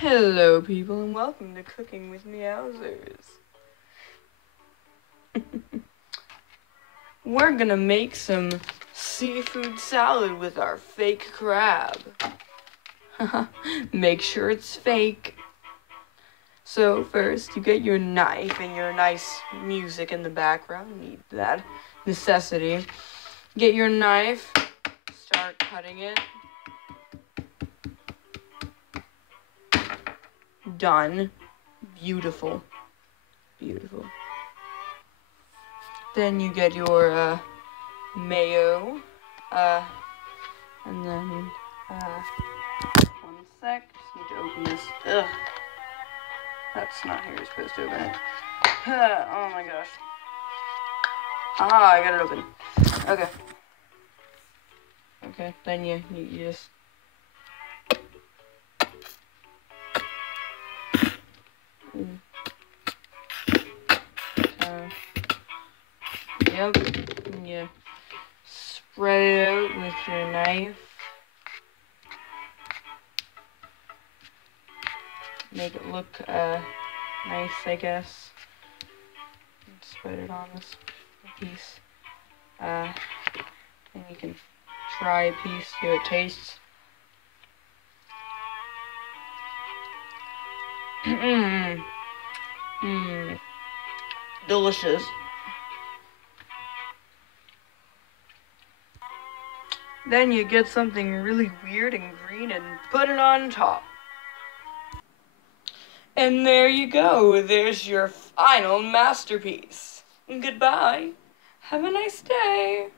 Hello people and welcome to Cooking with Meowzers. We're gonna make some seafood salad with our fake crab. Make sure it's fake. So first you get your knife and your nice music in the background. You need that necessity. Get your knife, start cutting it. Done. Beautiful. Beautiful. Then you get your mayo, and then, one sec, just need to open this. Ugh. That's not how you're supposed to open it. Oh my gosh. Ah, I got it open. Okay. Okay, then you just... Yep, and you spread it out with your knife. Make it look nice, I guess. And spread it on this piece. And you can try a piece, see how it tastes. Delicious. Then you get something really weird and green and put it on top. And there you go. There's your final masterpiece. Goodbye. Have a nice day.